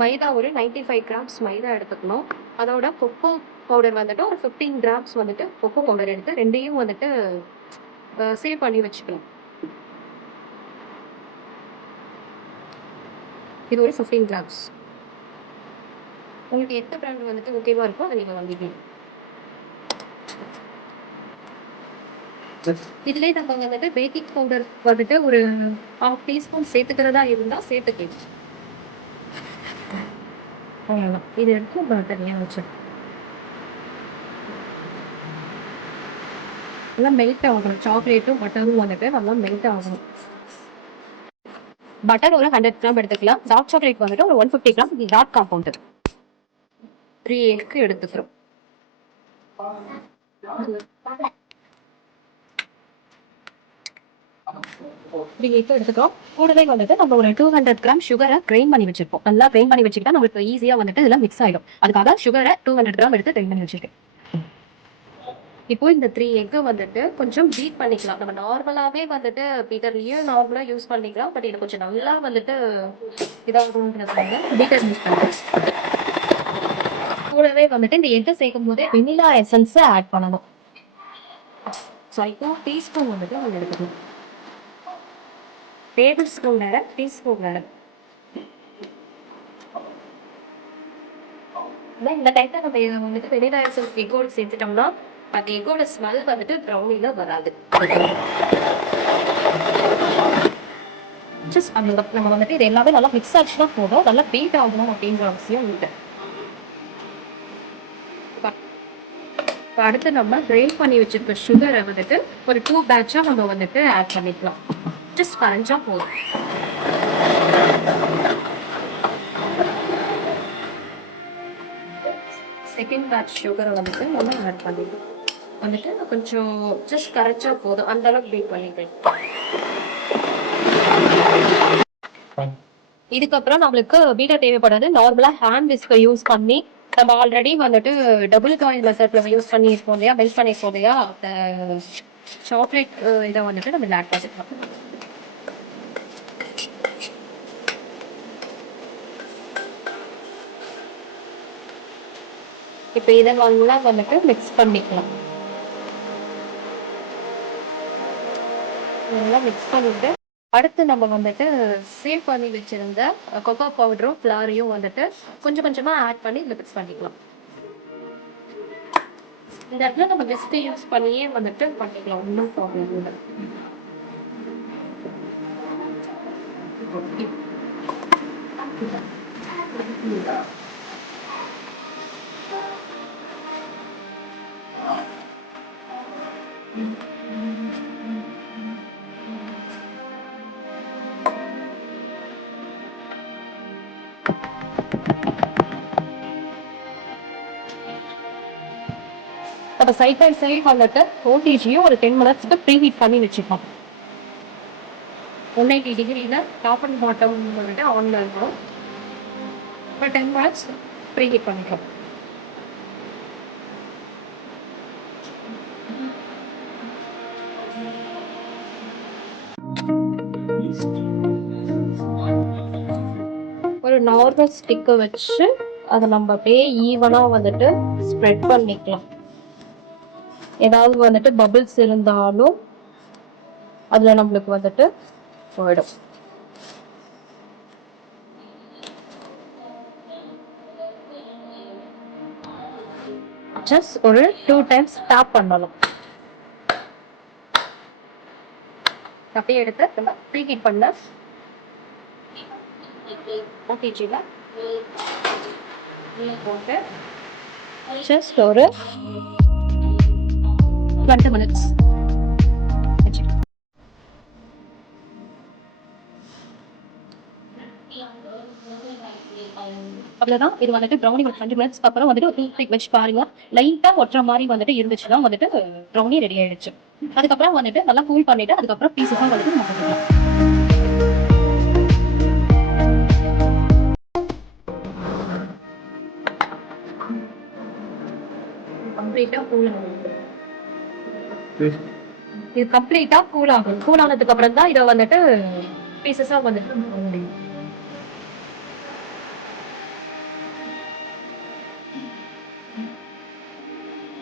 மைதா ஒரு 95 five grams மைதா எடுத்துக்கணும். அதோட கொக்கோ பவுடர் வந்துட்டு ஒரு ஃபிஃப்டீன் கிராம்ஸ் வந்துட்டு கொக்கோ பவுடர் எடுத்து ரெண்டையும் வந்துட்டு சேவ் பண்ணி வச்சுக்கணும். இது ஒரு ஃபிஃப்டீன் கிராம்ஸ் உங்களுக்கு எந்த பிராண்ட் வந்துட்டு ஓகேவா இருக்கோ அதை நீங்கள் வாங்கிக்கணும். இதுலேயே நம்ம வந்துட்டு பேக்கிங் பவுடர் வந்துட்டு ஒரு ஹாஃப் டீஸ்பூன் சேர்த்துக்கிறதா இருந்தால் சேர்த்துக்கலாம். அவ்வளோதான் இது எடுத்து நம்ம தனியாக வச்சிடும் நல்லா மெல்ட் ஆகணும். சாக்லேட்டும் பட்டரும் வந்துட்டு நல்லா மெல்ட் ஆகணும். பட்டர் ஒரு ஹண்ட்ரட் கிராம் எடுத்துக்கலாம். டார்க் சாக்லேட் வந்துட்டு ஒரு one fifty gram dark compound three egg எடுத்துக்கிறோம். த்ரீ எக்கு எடுத்துக்கிறோம். கூடவே வந்துட்டு நம்ம ஒரு டூ ஹண்ட்ரட் கிராம் சுகரை கிரைண்ட் பண்ணி வச்சிருப்போம். நல்லா கிரைண்ட் பண்ணி வச்சுக்கிட்டா நம்மளுக்கு ஈஸியாக வந்துட்டு இதெல்லாம் மிக்ஸ் ஆகிடும் அதுக்காக சுகரை டூ ஹண்ட்ரட் கிராம் எடுத்து கிரைண்ட் பண்ணி வச்சிருக்கேன். இப்போ இந்த த்ரீ எக்கு வந்துட்டு கொஞ்சம் பீட் பண்ணிக்கலாம். நம்ம நார்மலாகவே வந்துட்டு பீட்டர்லேயும் நார்மலாக யூஸ் பண்ணிக்கலாம். பட் இது கொஞ்சம் நல்லா வந்துட்டு இதாகுங்கிறதுனால பீட்டர் யூஸ் பண்ணுறேன் கூடவே வந்துட்டு இந்த எக்கை சேர்க்கும் போதே வெனிலா எசன்ஸை ஆட் பண்ணணும். ஸோ டூ டீஸ்பூன் வந்துட்டு நம்ம எடுக்கணும் டேபிள் ஸ்பூன் வேற டீஸ்பூன் வேற இந்த டைம்ல நம்ம வந்துட்டு வெனிலா எசன்ஸ் எக்கோடு சேர்த்துட்டோம்னா அந்த எக்கோட ஸ்மெல் வந்துட்டு ப்ரௌனியில் வராது. ஜஸ்ட் அந்த நம்ம வந்துட்டு இது எல்லாமே நல்லா மிக்ஸ் ஆச்சுன்னா போதும். நல்லா பீட் ஆகணும் அப்படின்ற அவசியம் இல்லை. இப்போ அடுத்து நம்ம கிரைண்ட் பண்ணி வச்சிருக்க சுகரை வந்துட்டு ஒரு டூ பேட்சாக நம்ம வந்துட்டு ஆட் பண்ணிக்கலாம். ஜஸ்ட் கரைஞ்சா போதும் செகண்ட் பேட்ச் சுகரை வந்துட்டு நம்ம ஆட் பண்ணிக்கலாம் வந்துட்டு கொஞ்சம் ஜஸ்ட் கரைச்சா போதும். அந்த அளவுக்கு பீட் பண்ணிக்கலாம் இதுக்கப்புறம் நம்மளுக்கு பீட்டா தேவைப்படாது. நார்மலா ஹேண்ட் விஸ்கை யூஸ் பண்ணி நம்ம ஆல்ரெடி வந்துட்டு டபுள் காயில் மெத்தட்ல யூஸ் பண்ணியிருக்கோம் இல்லையா? மெல்ட் பண்ணியிருக்கோம் இல்லையா? அந்த சாக்லேட் இதை வந்துட்டு நம்ம ஆட் பண்ணிக்கலாம் இப்போ இதை வாங்கினா வந்துட்டு மிக்ஸ் பண்ணிக்கலாம். நல்லா மிக்ஸ் பண்ணிட்டு அடுத்து நம்ம வந்துட்டு சேவ் பண்ணி வச்சிருந்த கொக்கோ பவுடரும் ஃப்ளாரையும் வந்துட்டு கொஞ்சம் கொஞ்சமாக ஆட் பண்ணி இதில் மிக்ஸ் பண்ணிக்கலாம். இந்த இடத்துல நம்ம பெஸ்ட்டு யூஸ் பண்ணியே வந்துட்டு பண்ணிக்கலாம். ஒன்றும் ப்ராப்ளம் இல்லை. நம்ம சைட் பை சைட் வந்துட்டு ஓடிஜியும் ஒரு டென் மினிட்ஸ்க்கு ப்ரீ ஹீட் பண்ணி வச்சுக்கலாம் ஒன் எயிட்டி டிகிரியில் டாப் அண்ட் பாட்டம் வந்துட்டு ஆன் இருக்கும் இப்போ டென் மினிட்ஸ் ப்ரீ ஹீட் பண்ணிக்கலாம் ஒரு நார்மல் ஸ்டிக்கை வச்சு அதை நம்ம அப்படியே ஈவனாக வந்துட்டு ஸ்ப்ரெட் பண்ணிக்கலாம். ஏதாவது வந்துட்டு பபிள்ஸ் இருந்தாலும் அதில் நம்மளுக்கு வந்துட்டு போயிடும். ஜஸ்ட் ஒரு டூ டைம்ஸ் டாப் பண்ணணும். அப்படியே எடுத்து ப்ரீ ஹீட் பண்ண ஓகேஜியில் போட்டு ஜஸ்ட் ஒரு டுவெண்ட்டி மினிட்ஸ் அவ்வளோதான் இது வந்துட்டு ப்ரௌனி ஒரு டுவெண்ட்டி மினிட்ஸ் அப்புறம் வந்துட்டு ஒரு டூத் பிக் வச்சு பாருங்க லைட்டாக ஒட்டுற மாதிரி வந்துட்டு இருந்துச்சுன்னா வந்துட்டு ப்ரௌனி ரெடி ஆயிடுச்சு. அதுக்கப்புறம் வந்துட்டு நல்லா கூல் பண்ணிட்டு அதுக்கப்புறம் பீஸஸாக வந்துட்டு நம்ம கொடுக்கலாம் கம்ப்ளீட்டாக கூல் இது கம்ப்ளீட்டா கூல் ஆகும். கூல் ஆனதுக்கு அப்புறம் தான் இதை வந்துட்டு பீசஸா வந்துட்டு